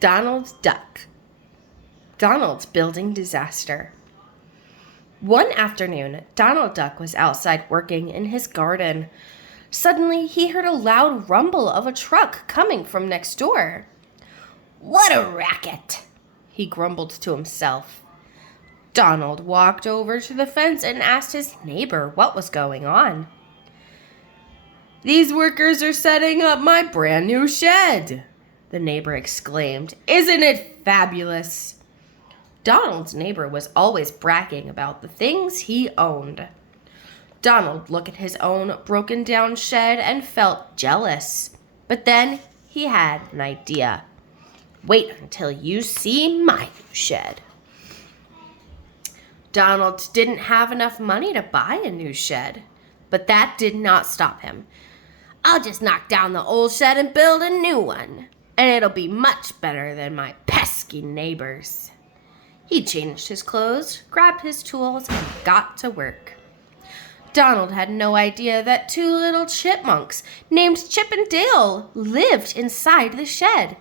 Donald Duck. Donald's building disaster. One afternoon, Donald Duck was outside working in his garden. Suddenly, he heard a loud rumble of a truck coming from next door. "What a racket!" he grumbled to himself. Donald walked over to the fence and asked his neighbor what was going on. "These workers are setting up my brand new shed," the neighbor exclaimed. "Isn't it fabulous?" Donald's neighbor was always bragging about the things he owned. Donald looked at his own broken down shed and felt jealous. But then he had an idea. "Wait until you see my new shed." Donald didn't have enough money to buy a new shed, but that did not stop him. "I'll just knock down the old shed and build a new one, and it'll be much better than my pesky neighbors." He changed his clothes, grabbed his tools, and got to work. Donald had no idea that two little chipmunks named Chip and Dale lived inside the shed.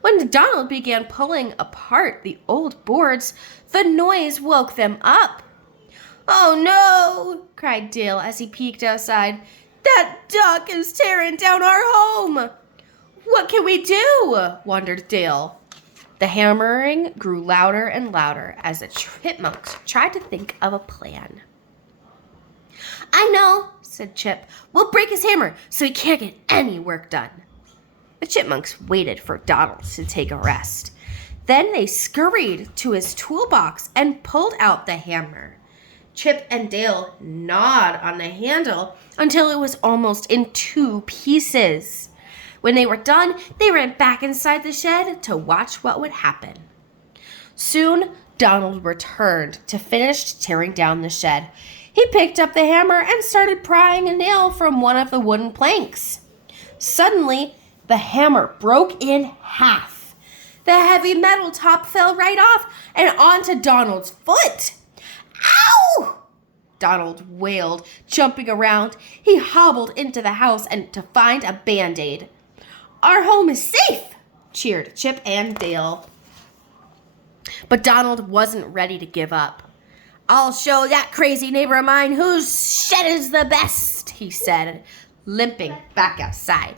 When Donald began pulling apart the old boards, the noise woke them up. "Oh no!" cried Dale as he peeked outside. "That duck is tearing down our home!" "What can we do?" wondered Dale. The hammering grew louder and louder as the chipmunks tried to think of a plan. "I know," said Chip. "We'll break his hammer so he can't get any work done." The chipmunks waited for Donald to take a rest. Then they scurried to his toolbox and pulled out the hammer. Chip and Dale gnawed on the handle until it was almost in two pieces. When they were done, they ran back inside the shed to watch what would happen. Soon, Donald returned to finish tearing down the shed. He picked up the hammer and started prying a nail from one of the wooden planks. Suddenly, the hammer broke in half. The heavy metal top fell right off and onto Donald's foot. "Ow!" Donald wailed, jumping around. He hobbled into the house and to find a Band-Aid. "Our home is safe!" cheered Chip and Dale. But Donald wasn't ready to give up. "I'll show that crazy neighbor of mine whose shed is the best," he said, limping back outside.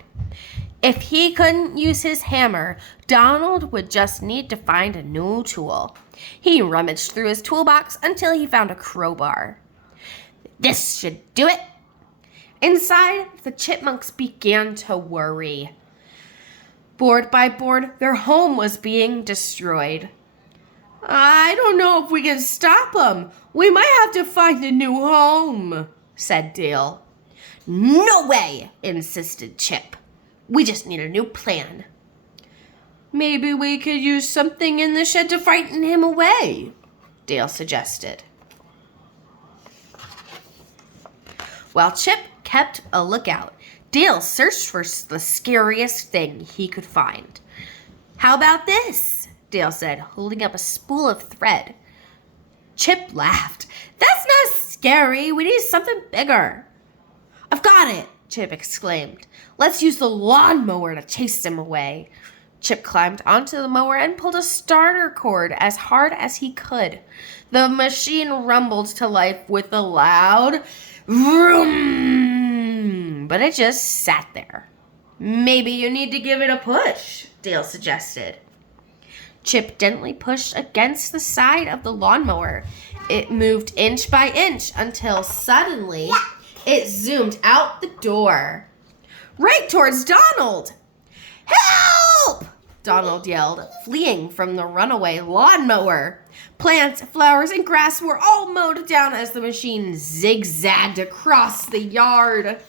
If he couldn't use his hammer, Donald would just need to find a new tool. He rummaged through his toolbox until he found a crowbar. "This should do it." Inside, the chipmunks began to worry. Board by board, their home was being destroyed. "I don't know if we can stop them. We might have to find a new home," said Dale. "No way," insisted Chip. "We just need a new plan." "Maybe we could use something in the shed to frighten him away," Dale suggested. While Chip kept a lookout, Dale searched for the scariest thing he could find. "How about this?" Dale said, holding up a spool of thread. Chip laughed. "That's not scary. We need something bigger." "I've got it," Chip exclaimed. "Let's use the lawnmower to chase them away." Chip climbed onto the mower and pulled a starter cord as hard as he could. The machine rumbled to life with a loud vroom, but it just sat there. "Maybe you need to give it a push," Dale suggested. Chip gently pushed against the side of the lawnmower. It moved inch by inch until suddenly it zoomed out the door, right towards Donald. "Help!" Donald yelled, fleeing from the runaway lawnmower. Plants, flowers, and grass were all mowed down as the machine zigzagged across the yard.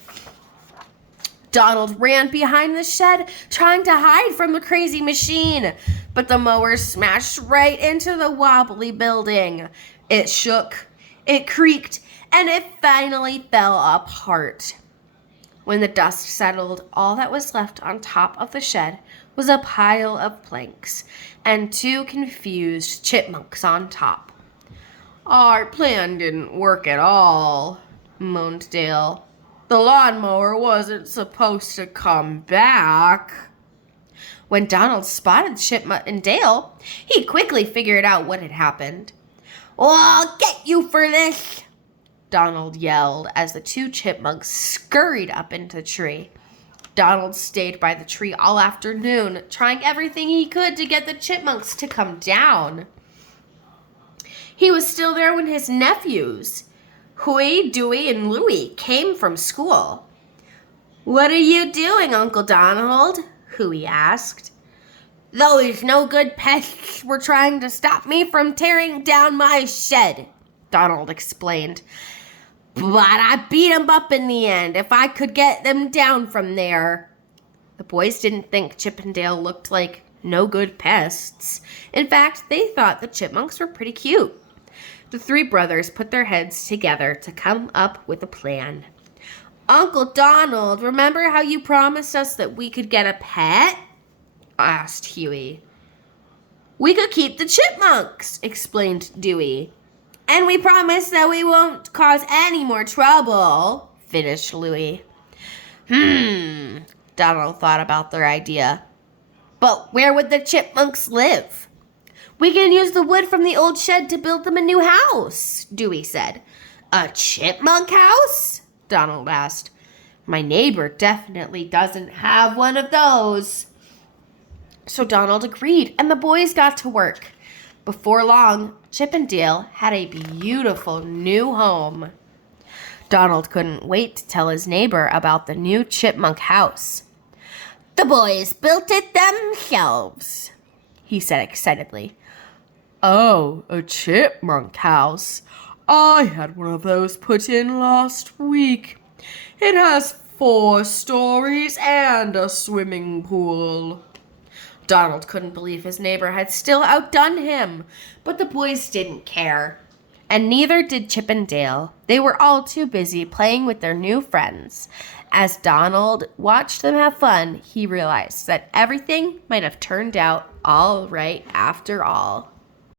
Donald ran behind the shed, trying to hide from the crazy machine, but the mower smashed right into the wobbly building. It shook, it creaked, and it finally fell apart. When the dust settled, all that was left on top of the shed was a pile of planks and two confused chipmunks on top. "Our plan didn't work at all," moaned Dale. "The lawnmower wasn't supposed to come back." When Donald spotted Chip and Dale, he quickly figured out what had happened. "I'll get you for this," Donald yelled as the two chipmunks scurried up into the tree. Donald stayed by the tree all afternoon, trying everything he could to get the chipmunks to come down. He was still there when his nephews, Huey, Dewey, and Louie, came from school. "What are you doing, Uncle Donald?" Huey asked. "Those no-good pests were trying to stop me from tearing down my shed," Donald explained. "But I beat them up in the end if I could get them down from there." The boys didn't think Chip and Dale looked like no-good pests. In fact, they thought the chipmunks were pretty cute. The three brothers put their heads together to come up with a plan. "Uncle Donald, remember how you promised us that we could get a pet?" asked Huey. "We could keep the chipmunks," explained Dewey. "And we promise that we won't cause any more trouble," finished Louie. Donald thought about their idea. "But where would the chipmunks live?" "We can use the wood from the old shed to build them a new house," Dewey said. "A chipmunk house?" Donald asked. "My neighbor definitely doesn't have one of those." So Donald agreed, and the boys got to work. Before long, Chip and Dale had a beautiful new home. Donald couldn't wait to tell his neighbor about the new chipmunk house. "The boys built it themselves," he said excitedly. "Oh, a chipmunk house. I had one of those put in last week. It has 4 stories and a swimming pool." Donald couldn't believe his neighbor had still outdone him, but the boys didn't care. And neither did Chip and Dale. They were all too busy playing with their new friends. As Donald watched them have fun, he realized that everything might have turned out all right after all.